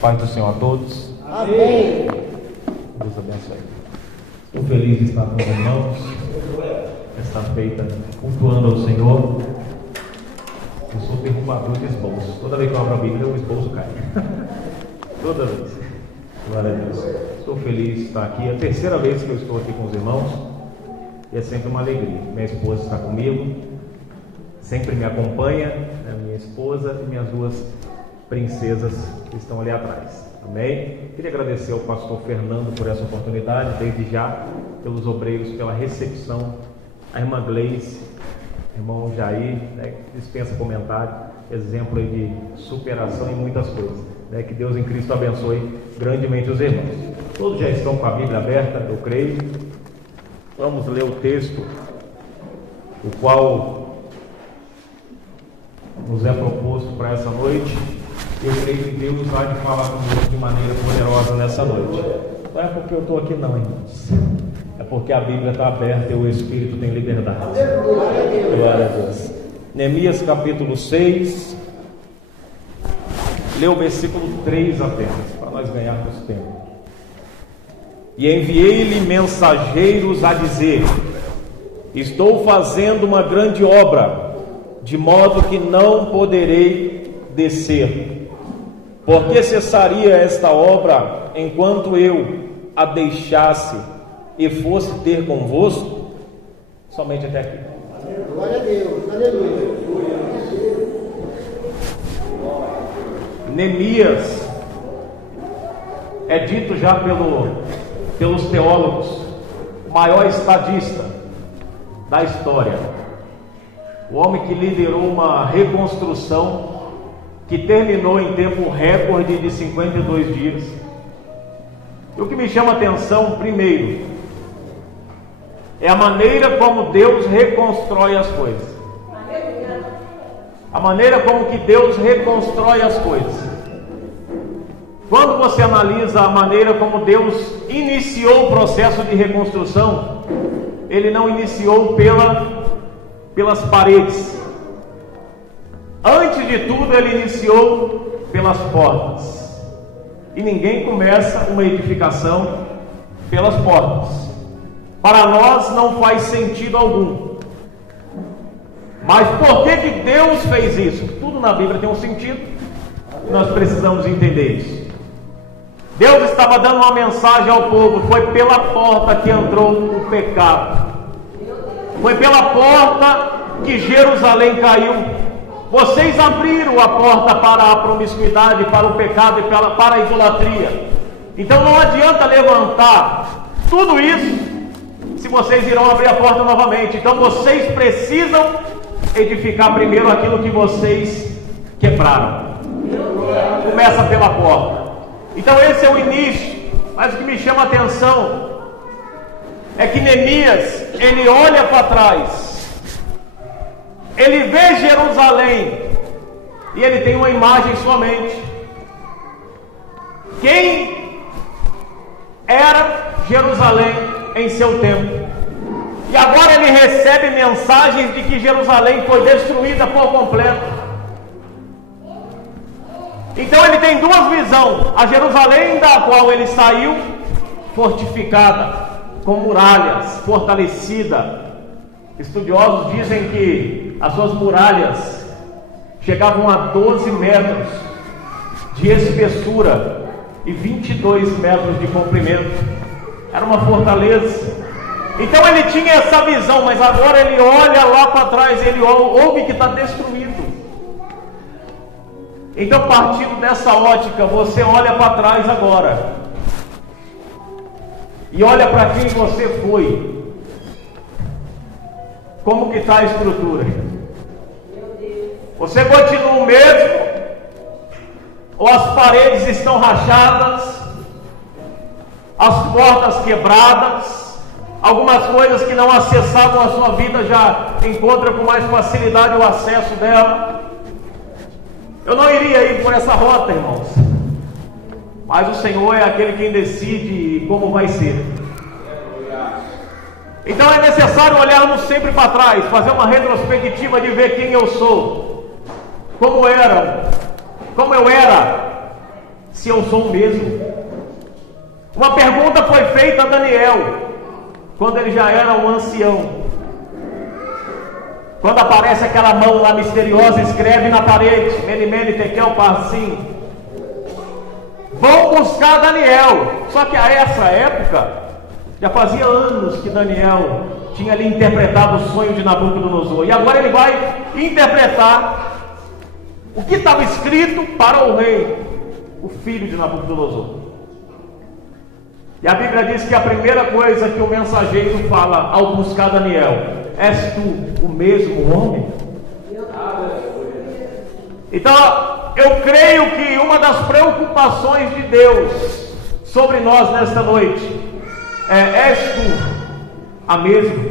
Paz do Senhor a todos. Amém. Deus abençoe. Estou feliz de estar com os irmãos esta feita, cultuando ao Senhor. Eu sou derrubador de esboço. Toda vez que eu abro a Bíblia, o esboço cai. Toda vez. Glória a Deus. Estou feliz de estar aqui. É a terceira vez que eu estou aqui com os irmãos. E é sempre uma alegria. Minha esposa está comigo. Sempre me acompanha. Minha esposa e minhas duas princesas que estão ali atrás. Amém? Queria agradecer ao pastor Fernando por essa oportunidade, desde já, pelos obreiros, pela recepção, a irmã Gleice, irmão Jair, que dispensa comentário, exemplo aí de superação em muitas coisas. Que Deus em Cristo abençoe grandemente os irmãos. Todos já estão com a Bíblia aberta, eu creio. Vamos ler o texto, o qual nos é proposto para essa noite. Eu creio que Deus vai falar conosco de maneira poderosa nessa noite. Não é porque eu estou aqui não, irmãos. É porque a Bíblia está aberta e o Espírito tem liberdade. Glória a Deus. Neemias capítulo 6. Lê o versículo 3 apenas, para nós ganharmos tempo. E enviei-lhe mensageiros a dizer: estou fazendo uma grande obra, de modo que não poderei descer. Porque cessaria esta obra enquanto eu a deixasse e fosse ter convosco? Somente até aqui. Glória a Deus, aleluia. Neemias é dito já pelos teólogos o maior estadista da história, o homem que liderou uma reconstrução que terminou em tempo recorde de 52 dias. E o que me chama a atenção, primeiro, é a maneira como Deus reconstrói as coisas. A maneira como que Deus reconstrói as coisas. Quando você analisa a maneira como Deus iniciou o processo de reconstrução, Ele não iniciou pelas paredes. Antes de tudo, Ele iniciou pelas portas. E ninguém começa uma edificação pelas portas. Para nós não faz sentido algum. Mas por que Deus fez isso? Tudo na Bíblia tem um sentido. Nós precisamos entender isso. Deus estava dando uma mensagem ao povo. Foi pela porta que entrou o pecado. Foi pela porta que Jerusalém caiu. Vocês abriram a porta para a promiscuidade, para o pecado e para a idolatria. Então não adianta levantar tudo isso se vocês irão abrir a porta novamente. Então vocês precisam edificar primeiro aquilo que vocês quebraram. Começa pela porta. Então esse é o início. Mas o que me chama a atenção é que Neemias, ele olha para trás. Ele vê Jerusalém e ele tem uma imagem em sua mente. Quem era Jerusalém em seu tempo? E agora ele recebe mensagens de que Jerusalém foi destruída por completo. Então ele tem duas visões: a Jerusalém da qual ele saiu, fortificada, com muralhas, fortalecida. Estudiosos dizem que as suas muralhas chegavam a 12 metros de espessura e 22 metros de comprimento. Era uma fortaleza. Então ele tinha essa visão, mas agora ele olha lá para trás, ele ouve que está destruído. Então, partindo dessa ótica, você olha para trás agora e olha para quem você foi. Como que está a estrutura? Você continua o mesmo? Ou as paredes estão rachadas? As portas quebradas? Algumas coisas que não acessavam a sua vida já encontram com mais facilidade o acesso dela? Eu não iria ir por essa rota, irmãos. Mas o Senhor é aquele quem decide como vai ser. Então é necessário olharmos sempre para trás, fazer uma retrospectiva de ver quem eu sou, como eu era, se eu sou o mesmo. Uma pergunta foi feita a Daniel, quando ele já era um ancião. Quando aparece aquela mão lá misteriosa, escreve na parede, Mene, Mene, Tekel, Parsim. Vão buscar Daniel. Só que a essa época, já fazia anos que Daniel tinha ali interpretado o sonho de Nabucodonosor. E agora ele vai interpretar o que estava escrito para o rei, o filho de Nabucodonosor. E a Bíblia diz que a primeira coisa que o mensageiro fala ao buscar Daniel: és tu o mesmo homem? Então, eu creio que uma das preocupações de Deus sobre nós nesta noite és tu a mesma?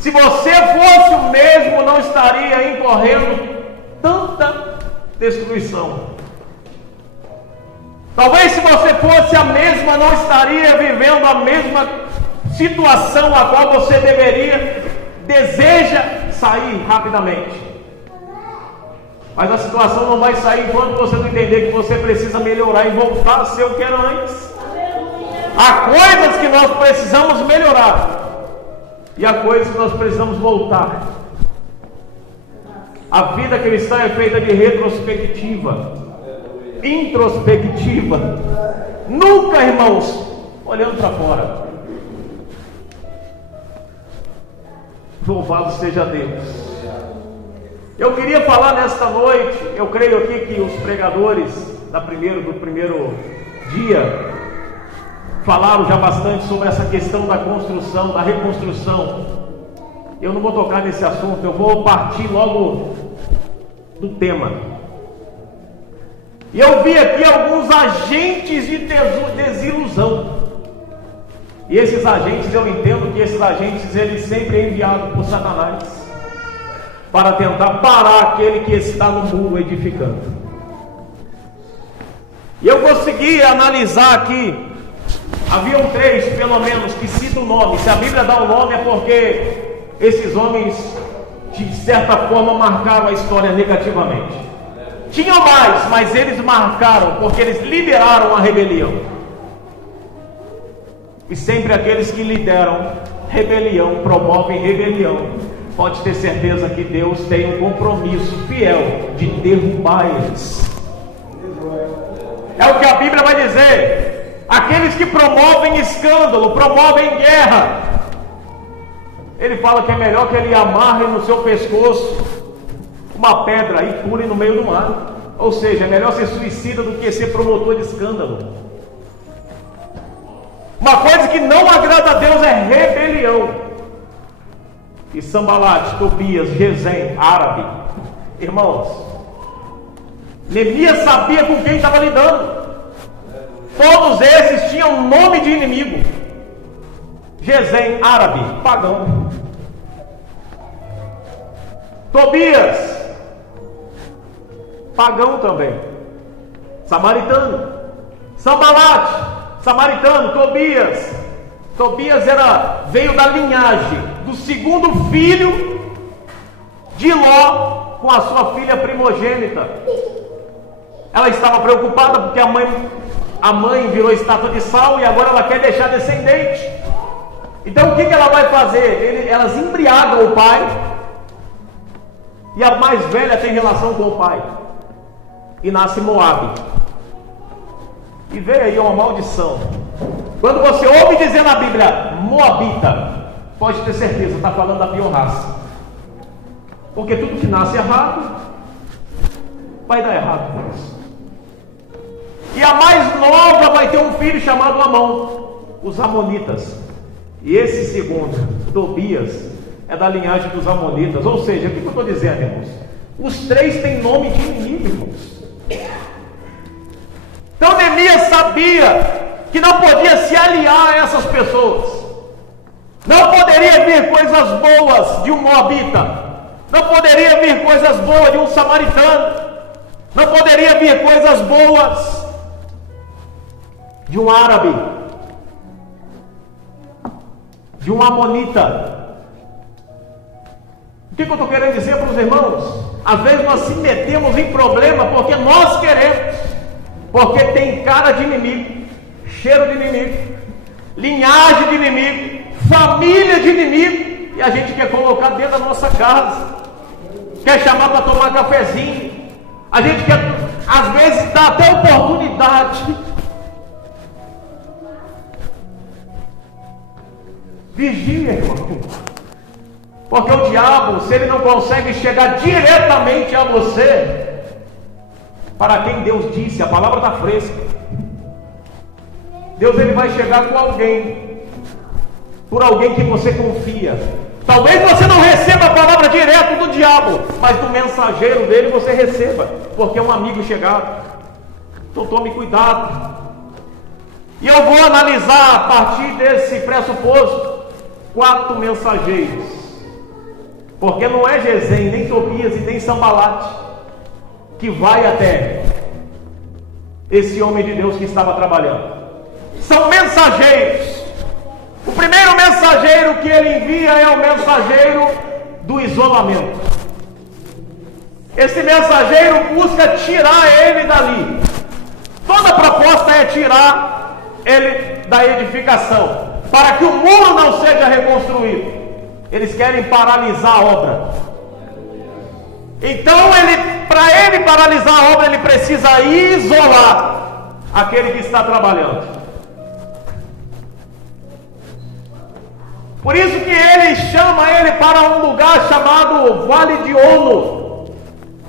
Se você fosse o mesmo, não estaria incorrendo tanta destruição. Talvez se você fosse a mesma, não estaria vivendo a mesma situação a qual você deseja sair rapidamente. Mas a situação não vai sair enquanto você não entender que você precisa melhorar e voltar a ser o que era antes. Há coisas que nós precisamos melhorar e há coisas que nós precisamos voltar. A vida cristã é feita de retrospectiva, introspectiva. Nunca, irmãos, olhando para fora. Louvado seja Deus. Eu queria falar nesta noite, eu creio aqui que os pregadores do primeiro dia falaram já bastante sobre essa questão da construção, da reconstrução. Eu não vou tocar nesse assunto, eu vou partir logo do tema. E eu vi aqui alguns agentes de desilusão. E esses agentes, eu entendo que esses agentes, eles sempre é enviados por Satanás para tentar parar aquele que está no muro edificando. E eu consegui analisar aqui, haviam 3 pelo menos que citam o nome. Se a Bíblia dá o nome é porque esses homens de certa forma marcaram a história negativamente. Tinham mais, mas eles marcaram porque eles lideraram a rebelião. E sempre aqueles que lideram rebelião, promovem rebelião, pode ter certeza que Deus tem um compromisso fiel de derrubar eles. É o que a Bíblia vai dizer. Aqueles que promovem escândalo, promovem guerra, ele fala que é melhor que ele amarre no seu pescoço uma pedra e pule no meio do mar. Ou seja, é melhor ser suicida do que ser promotor de escândalo. Uma coisa que não agrada a Deus é rebelião. E Sambalate, Tobias, Gesem, Árabe, irmãos, Neemias sabia com quem estava lidando. Todos esses tinham nome de inimigo. Gesem, árabe, pagão. Tobias, pagão também, samaritano. Sambalate, samaritano. Tobias veio da linhagem do segundo filho de Ló com a sua filha primogênita. Ela estava preocupada porque a mãe virou estátua de sal e agora ela quer deixar descendente. Então o que ela vai fazer? Elas embriagam o pai, e a mais velha tem relação com o pai, e nasce Moabe. E veio aí uma maldição. Quando você ouve dizer na Bíblia Moabita, pode ter certeza, está falando da pior raça. Porque tudo que nasce errado vai dar errado com isso. E a mais nova vai ter um filho chamado Amon, os Amonitas. E esse segundo, Tobias, é da linhagem dos Amonitas. Ou seja, o que eu estou dizendo, irmãos? Os 3 têm nome de inimigo, irmãos. Então Neemias sabia que não podia se aliar a essas pessoas. Não poderia vir coisas boas de um moabita. Não poderia vir coisas boas de um samaritano. Não poderia vir coisas boas de um árabe, de um amonita. O que eu estou querendo dizer para os irmãos? Às vezes nós se metemos em problema porque nós queremos. porque tem cara de inimigo, cheiro de inimigo, linhagem de inimigo, família de inimigo, e a gente quer colocar dentro da nossa casa, quer chamar para tomar cafezinho, a gente quer, às vezes, dar até oportunidade. Vigia, irmão, porque o diabo, se ele não consegue chegar diretamente a você, para quem Deus disse, a palavra está fresca, Deus ele vai chegar com alguém, por alguém que você confia. Talvez você não receba a palavra direto do diabo, mas do mensageiro dele você receba, porque é um amigo chegado. Então tome cuidado. E eu vou analisar a partir desse pressuposto 4 mensageiros, porque não é Gesem, nem Tobias e nem Sambalate que vai até esse homem de Deus que estava trabalhando. São mensageiros. O primeiro mensageiro que ele envia é o mensageiro do isolamento. Esse mensageiro busca tirar ele dali. Toda a proposta é tirar ele da edificação, para que o muro não seja reconstruído. Eles querem paralisar a obra. Então, para ele paralisar a obra, ele precisa isolar aquele que está trabalhando. Por isso que ele chama ele para um lugar chamado Vale de Ono,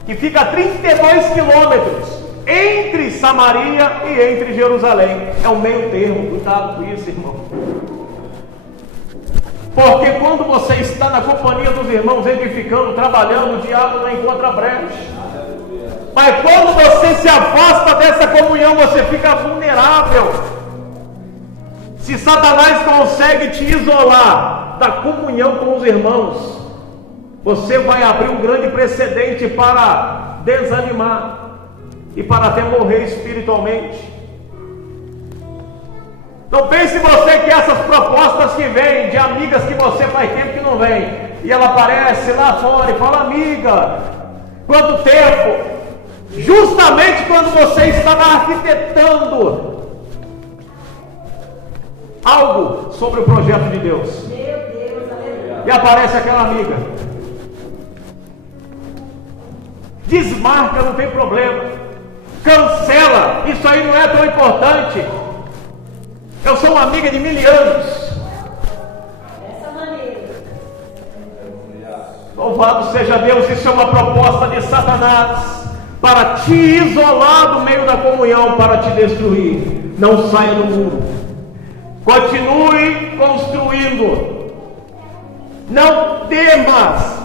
que fica a 32 quilômetros entre Samaria e entre Jerusalém. É o meio termo, cuidado com isso, irmão. Porque quando você está na companhia dos irmãos, edificando, trabalhando, o diabo não encontra brecha. Mas quando você se afasta dessa comunhão, você fica vulnerável. Se Satanás consegue te isolar da comunhão com os irmãos, você vai abrir um grande precedente para desanimar e para até morrer espiritualmente. Não pense você que essas propostas que vêm de amigas que você faz tempo que não vem, e ela aparece lá fora e fala: amiga, quanto tempo? Justamente quando você estava arquitetando algo sobre o projeto de Deus, e aparece aquela amiga. Desmarca, não tem problema. Cancela, isso aí não é tão importante. Eu sou uma amiga de 1000 anos. Dessa maneira. Louvado seja Deus, isso é uma proposta de Satanás para te isolar do meio da comunhão, para te destruir. Não saia do muro. Continue construindo. Não temas.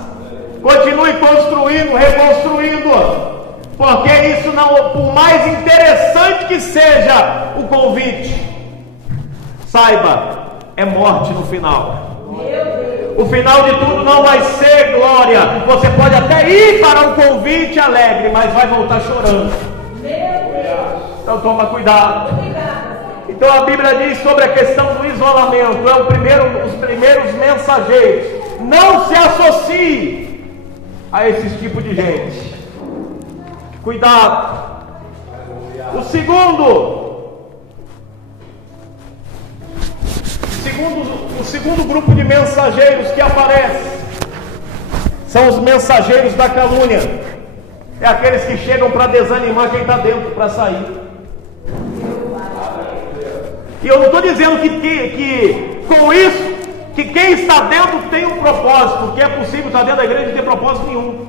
Continue construindo, reconstruindo. Porque isso não, por mais interessante que seja o convite, saiba, é morte no final. O final de tudo não vai ser glória. Você pode até ir para um convite alegre, mas vai voltar chorando. Então toma cuidado. Então a Bíblia diz sobre a questão do isolamento. É os primeiros mensageiros. Não se associe a esse tipo de gente. Cuidado. O segundo grupo de mensageiros que aparece são os mensageiros da calúnia. É aqueles que chegam para desanimar quem está dentro para sair. E eu não estou dizendo que com isso, que quem está dentro tem um propósito, que é possível estar dentro da igreja e não ter propósito nenhum.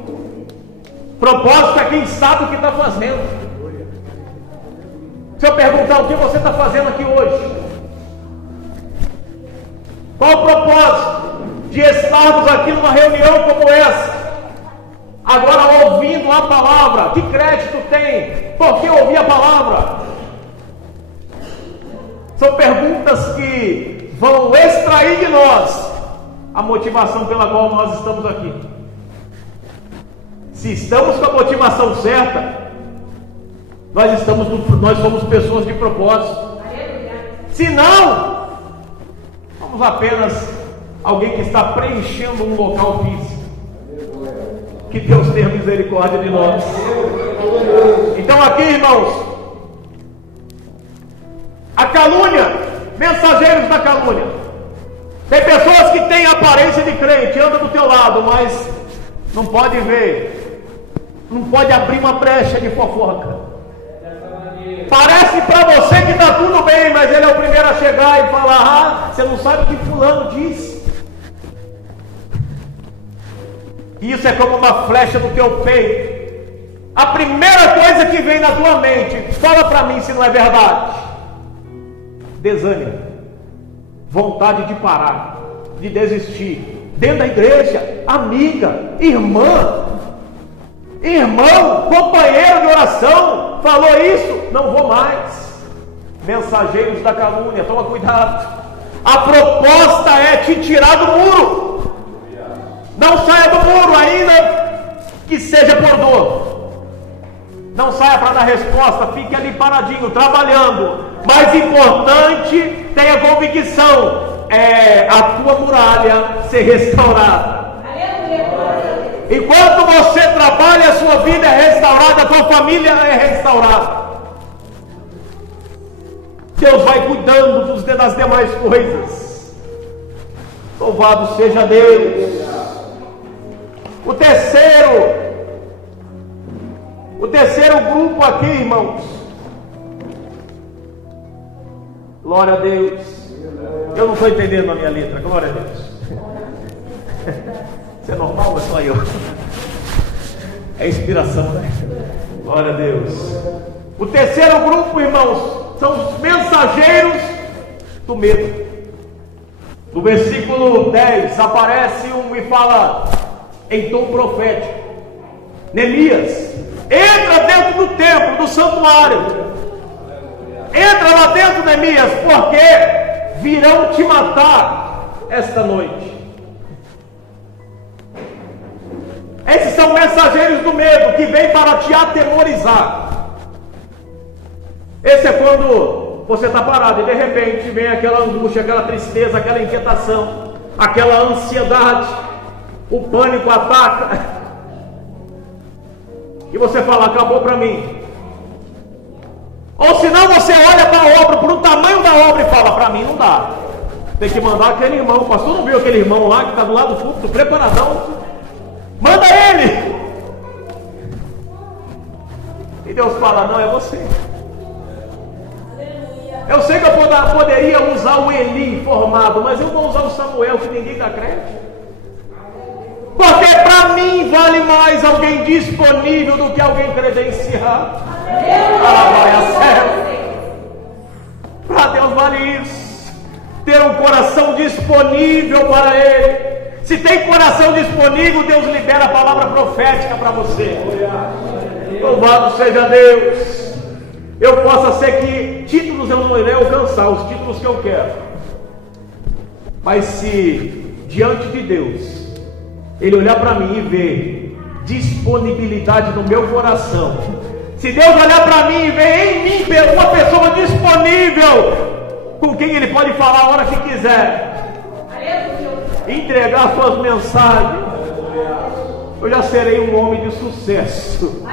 Propósito é quem sabe o que está fazendo. Se eu perguntar o que você está fazendo aqui hoje, qual o propósito de estarmos aqui numa reunião como essa, agora ouvindo a palavra? Que crédito tem? Por que ouvir a palavra? São perguntas que vão extrair de nós a motivação pela qual nós estamos aqui. Se estamos com a motivação certa, nós somos pessoas de propósito. Se não, somos apenas alguém que está preenchendo um local físico. Que Deus tenha misericórdia de nós. Então aqui, irmãos, calúnia, mensageiros da calúnia. Tem pessoas que têm aparência de crente, anda do teu lado, mas não pode ver, não pode abrir uma brecha de fofoca. Parece para você que está tudo bem, mas ele é o primeiro a chegar e falar: você não sabe o que fulano disse. Isso é como uma flecha no teu peito. A primeira coisa que vem na tua mente, fala para mim se não é verdade. Desânimo, vontade de parar, de desistir. Dentro da igreja, amiga, irmão, companheiro de oração, falou isso, não vou mais. Mensageiros da calúnia, toma cuidado. A proposta é te tirar do muro. Não saia do muro, ainda que seja por dor. Não saia para dar resposta, fique ali paradinho, trabalhando. Mais importante, tenha convicção, é a tua muralha ser restaurada. Enquanto você trabalha, a sua vida é restaurada, a tua família é restaurada. Deus vai cuidando das demais coisas. Louvado seja Deus. O terceiro grupo aqui, irmãos. Glória a Deus. Eu não estou entendendo a minha letra. Glória a Deus. Isso é normal ou é só eu? É inspiração, né? Glória a Deus. O terceiro grupo, irmãos, são os mensageiros do medo. No versículo 10 aparece um e fala em tom profético: Neemias, entra dentro do templo, do santuário. Entra lá dentro, Neemias, porque virão te matar esta noite. Esses são mensageiros do medo que vêm para te atemorizar. Esse é quando você está parado e de repente vem aquela angústia, aquela tristeza, aquela inquietação, aquela ansiedade, o pânico ataca. E você fala: acabou para mim. Ou senão você olha para a obra, para o tamanho da obra e fala: para mim não dá. Tem que mandar aquele irmão. O pastor não viu aquele irmão lá que está do lado do púlpito, preparadão? Manda ele. E Deus fala: não, é você. Eu sei que eu poderia usar o Eli formado, mas eu vou usar o Samuel, que ninguém dá crédito. Porque para mim vale mais alguém disponível do que alguém credenciado. Para Deus vale isso. Ter um coração disponível para Ele. Se tem coração disponível, Deus libera a palavra profética para você. Louvado seja Deus. Eu possa ser que títulos eu não irei alcançar, os títulos que eu quero. Mas se diante de Deus Ele olhar para mim e ver disponibilidade no meu coração, se Deus olhar para mim e ver em mim uma pessoa disponível, com quem Ele pode falar a hora que quiser, entregar suas mensagens, eu já serei um homem de sucesso.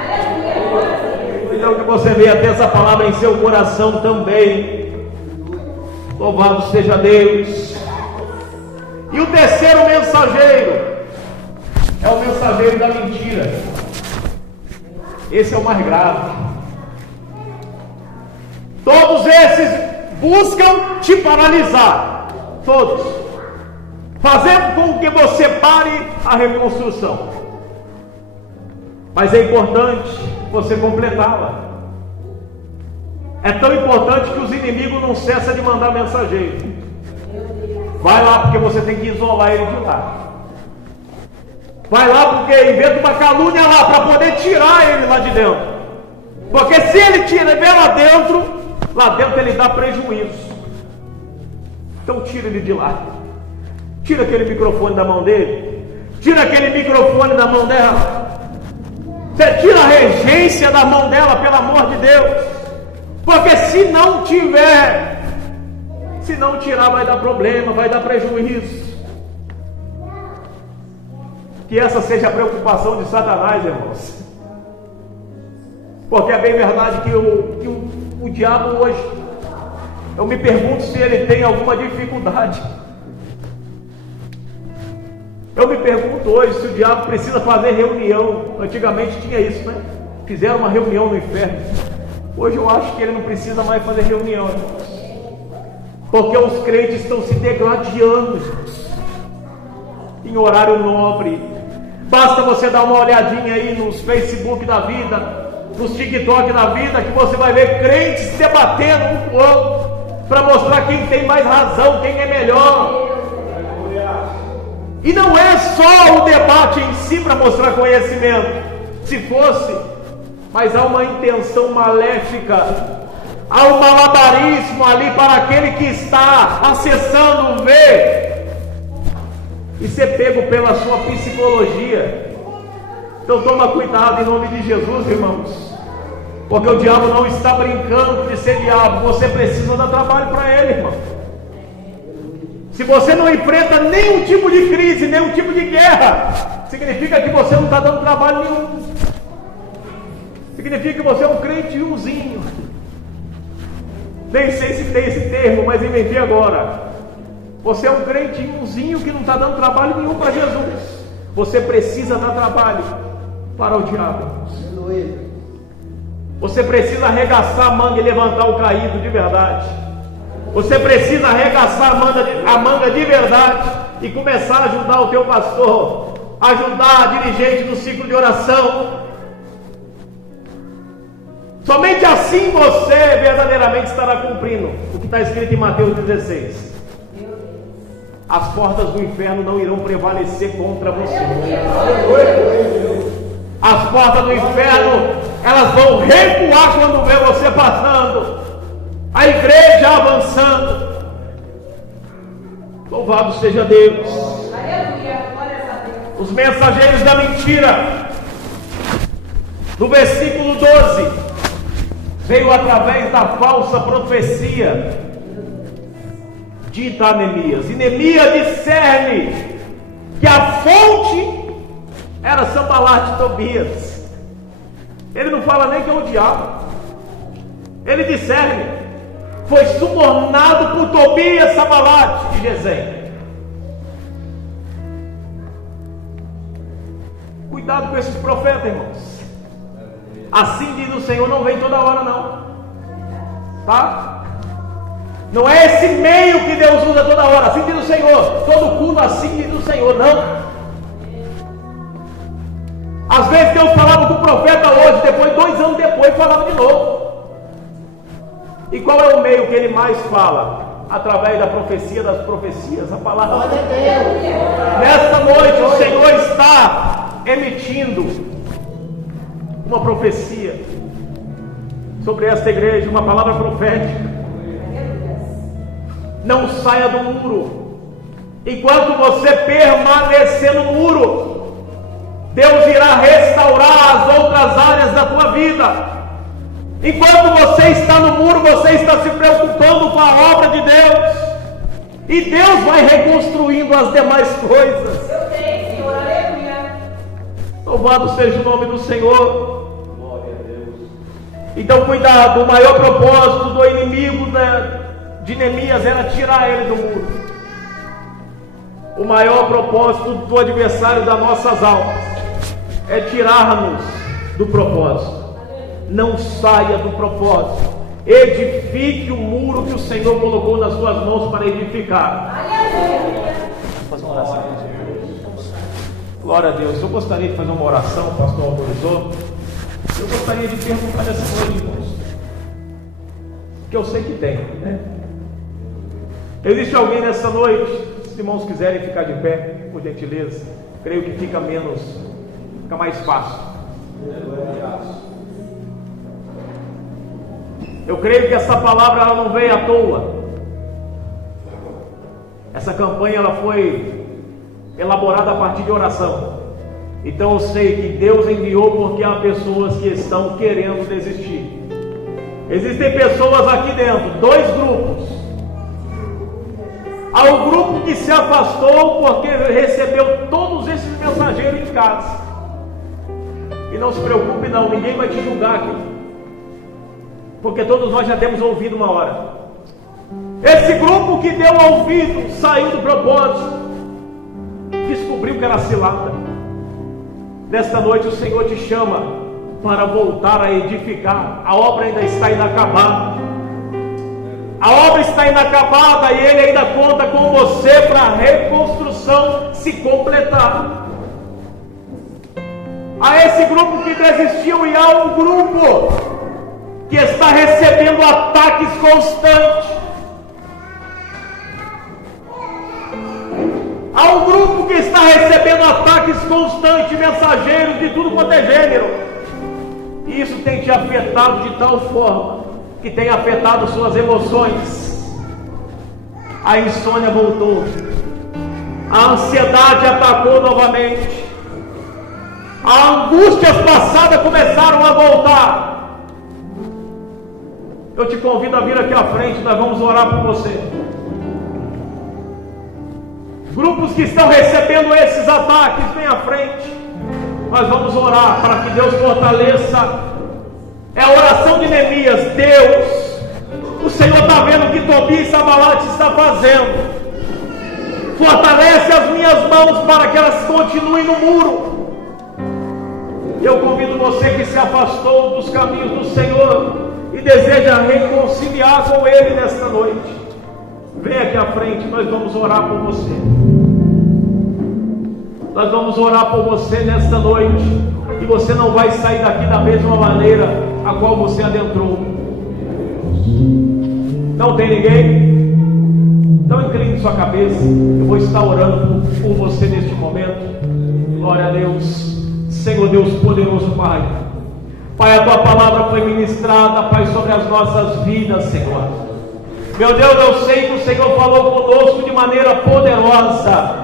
Então que você venha ter essa palavra em seu coração também. Louvado seja Deus. E o terceiro mensageiro é o mensageiro da mentira. Esse é o mais grave. Todos esses buscam te paralisar. Todos. Fazendo com que você pare a reconstrução. Mas é importante você completá-la. É tão importante que os inimigos não cessam de mandar mensageiro. Vai lá porque você tem que isolar ele de lá. Vai lá porque inventa uma calúnia lá para poder tirar ele lá de dentro. Porque se ele estiver lá dentro ele dá prejuízo. Então tira ele de lá. Tira aquele microfone da mão dele. Tira aquele microfone da mão dela. Você tira a regência da mão dela, pelo amor de Deus. Porque se não tirar vai dar problema, vai dar prejuízo. Que essa seja a preocupação de Satanás, irmãos. Porque é bem verdade que o diabo hoje Eu me pergunto se ele tem alguma dificuldade. Eu me pergunto hoje se o diabo precisa fazer reunião. Antigamente tinha isso, né? Fizeram uma reunião no inferno. Hoje eu acho que ele não precisa mais fazer reunião, porque os crentes estão se degladiando em horário nobre. Basta você dar uma olhadinha aí nos Facebook da vida, nos TikTok da vida, que você vai ver crentes se debatendo um com o outro, para mostrar quem tem mais razão, quem é melhor. E não é só o debate em si para mostrar conhecimento, se fosse, mas há uma intenção maléfica, há um malabarismo ali para aquele que está acessando ver e ser pego pela sua psicologia. Então toma cuidado em nome de Jesus, irmãos, porque o diabo não está brincando de ser diabo. Você precisa dar trabalho para ele, irmão. Se você não enfrenta nenhum tipo de crise, nenhum tipo de guerra, significa que você não está dando trabalho nenhum. Significa que você é um crentiozinho. Nem sei se tem esse termo, mas inventei agora. Você é um crentiozinho que não está dando trabalho nenhum para Jesus. Você precisa dar trabalho para o diabo. Você precisa arregaçar a manga e levantar o caído de verdade. Você precisa arregaçar a manga de verdade e começar a ajudar o teu pastor, ajudar a dirigente do ciclo de oração. Somente assim você verdadeiramente estará cumprindo o que está escrito em Mateus 16. As portas do inferno não irão prevalecer contra você. As portas do inferno, elas vão recuar quando vê você passando, a igreja avançando. Louvado seja Deus. Os mensageiros da mentira, no versículo 12, veio através da falsa profecia dita a Neemias. E Neemias discerne que a fonte era Sanbalate e Tobias. Ele não fala nem que é o diabo. Ele discerne. Foi subornado por Tobias, Sanbalate e Gesem. Cuidado com esses profetas, irmãos. Assim diz o Senhor, não vem toda hora não. Tá? Não é esse meio que Deus usa toda hora. Assim diz o Senhor. Todo culto assim diz o Senhor. Não. Às vezes Deus falava com o profeta hoje, depois 2 anos depois falava de novo. E qual é o meio que ele mais fala? Através da profecia das profecias, a palavra de Deus. Nesta noite o Senhor está emitindo uma profecia sobre esta igreja, uma palavra profética. Não saia do muro. Enquanto você permanecer no muro, Deus irá restaurar as outras áreas da tua vida. Enquanto você está no muro, você está se preocupando com a obra de Deus, e Deus vai reconstruindo as demais coisas. Eu sei, Senhor, aleluia. Louvado seja o nome do Senhor. Glória a Deus. Então cuidado, o maior propósito do inimigo de Neemias era tirar ele do muro. O maior propósito do adversário das nossas almas é tirar-nos do propósito. Não saia do propósito. Edifique o muro que o Senhor colocou nas suas mãos para edificar. Fazer uma oração. Glória a Deus. Eu gostaria de fazer uma oração, o pastor autorizou. Eu gostaria de perguntar nessa noite, irmãos, que eu sei que tem, né? Existe alguém nessa noite? Se os irmãos quiserem ficar de pé, por gentileza, creio que fica mais fácil. Eu creio que essa palavra ela não veio à toa. Essa campanha ela foi elaborada a partir de oração. Então eu sei que Deus enviou porque há pessoas que estão querendo desistir. Existem pessoas aqui dentro, 2 grupos. Há um grupo que se afastou porque recebeu todos esses mensageiros em casa. E não se preocupe não, ninguém vai te julgar aqui, porque todos nós já temos ouvido uma hora. Esse grupo que deu ouvido, saiu do propósito, descobriu que era cilada. Nesta noite o Senhor te chama para voltar a edificar. A obra ainda está inacabada. A obra está inacabada e Ele ainda conta com você para a reconstrução se completar. A esse grupo que desistiu, e há um grupo que está recebendo ataques constantes. Há um grupo que está recebendo ataques constantes, mensageiros de tudo quanto é gênero. E isso tem te afetado de tal forma que tem afetado suas emoções. A insônia voltou. A ansiedade atacou novamente. As angústias passadas começaram a voltar. Eu te convido a vir aqui à frente, nós vamos orar por você. Grupos que estão recebendo esses ataques, vem à frente. Nós vamos orar para que Deus fortaleça. É a oração de Neemias. Deus, o Senhor está vendo o que Tobias e Sanbalate está fazendo. Fortalece as minhas mãos para que elas continuem no muro. Eu convido você que se afastou dos caminhos do Senhor e deseja reconciliar com Ele nesta noite. Vem aqui à frente, nós vamos orar por você. Nós vamos orar por você nesta noite. E você não vai sair daqui da mesma maneira a qual você adentrou. Não tem ninguém? Então incline sua cabeça. Eu vou estar orando por você neste momento. Glória a Deus. Senhor Deus poderoso, Pai. Pai, a Tua palavra foi ministrada, Pai, sobre as nossas vidas, Senhor. Meu Deus, eu sei que o Senhor falou conosco de maneira poderosa.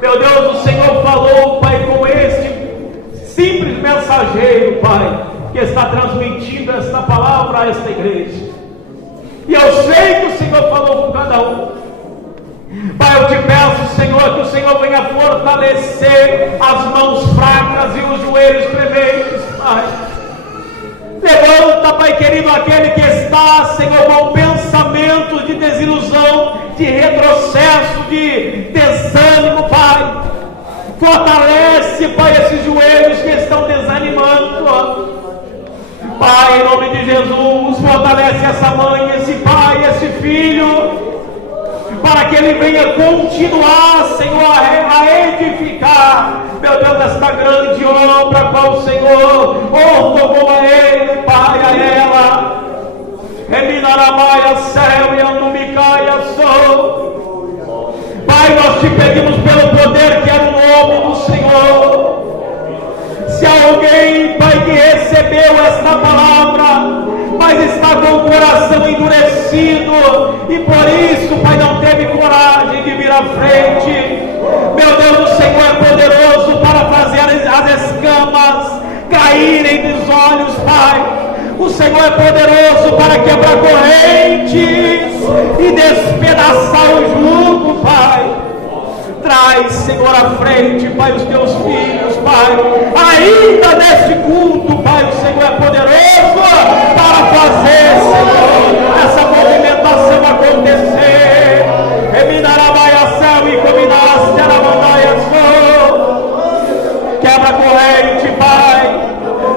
Meu Deus, o Senhor falou, Pai, com este simples mensageiro, Pai, que está transmitindo esta palavra a esta igreja. E eu sei que o Senhor falou com cada um. Pai, eu te peço, Senhor, que o Senhor venha fortalecer as mãos fracas e os joelhos trementes, Pai. Levanta, Pai querido, aquele que está, Senhor, com pensamentos de desilusão, de retrocesso, de desânimo, Pai. Fortalece, Pai, esses joelhos que estão desanimando, Pai, em nome de Jesus. Fortalece essa mãe, esse pai, esse filho, para que ele venha continuar, Senhor, a edificar, meu Deus, esta grande obra a qual o Senhor ordenou a ele, Pai, a ela. Reminaramaia, céu e anumicaia, sou. Pai, nós te pedimos pelo poder que é no nome do Senhor. Se há alguém, Pai, que recebeu esta palavra, mas está com o coração endurecido e por isso, Pai, não teve coragem de vir à frente, meu Deus, o Senhor é poderoso para fazer as escamas caírem dos olhos, Pai. O Senhor é poderoso para quebrar correntes e despedaçar o jugo, Pai. Traz, Senhor, à frente, Pai, os teus filhos, Pai. Ainda neste culto, Pai, o Senhor é poderoso para fazer, Senhor, essa movimentação acontecer. Eminarabaiação e combinaste quebra a corrente, Pai.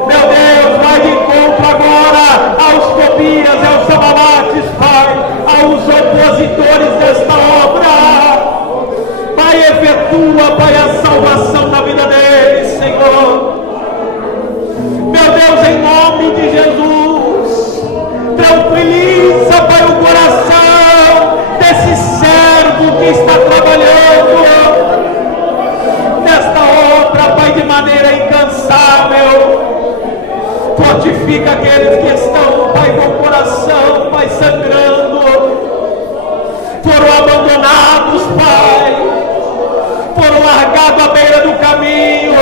Meu Deus, vai de encontro agora aos Tobias, aos Sanbalates, Pai, aos opositores desta obra. Pai, efetua, Pai, a salvação da vida deles, Senhor. Meu Deus, em nome de Jesus, tranquiliza, Pai, o coração desse servo que está trabalhando nesta obra, Pai, de maneira incansável. Fortifica aqueles que estão, Pai, com o coração, Pai, sangrando, foram abandonados, Pai, foram largados à beira do caminho.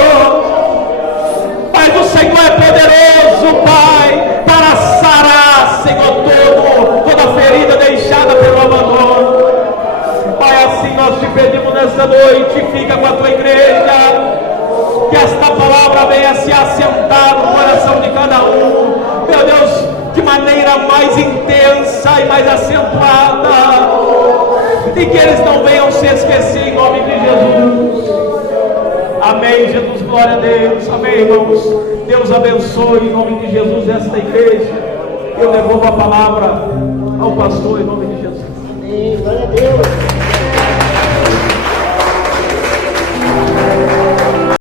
Mas o Senhor é poderoso, Pai, para sarar, Senhor, toda ferida deixada pelo abandono. Pai, assim nós te pedimos nesta noite, fica com a tua igreja, que esta palavra venha se assentar no coração de cada um. Meu Deus, de maneira mais intensa e mais acentuada, e que eles não venham se esquecer, em nome de Jesus. Amém, Jesus, glória a Deus. Amém, irmãos. Deus abençoe, em nome de Jesus, esta igreja. Eu devolvo a palavra ao pastor, em nome de Jesus.